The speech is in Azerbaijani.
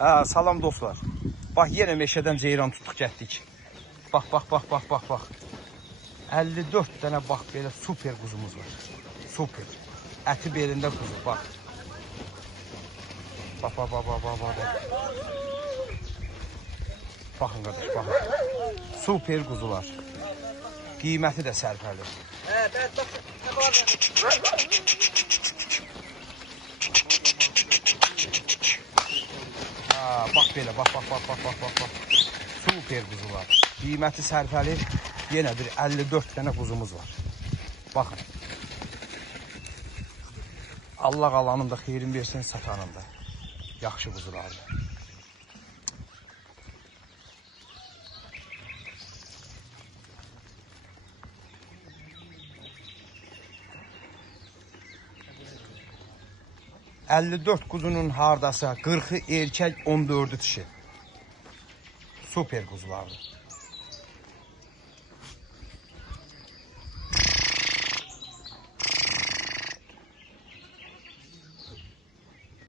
Salam dostlar. Bax, yenə meşədən ceyran tutduq, getdik. Bax. 54 dənə bax, belə super quzumuz var. Super. Əti belində quzu, bax. Bax. Baxın qardaş, baxın. Super quzular. Qiyməti də sərfəli. Bax belə, bax. Super quzular. Qiyməti sərfəli. Yenə bir 54 dənə quzumuz var. Baxın. Allah qalanın da xeyrin versin, satanın da. Yaxşı quzulardır. ...54 quzunun hardasa 40'ı erkək, 14'ü dişi. Super quzulardır.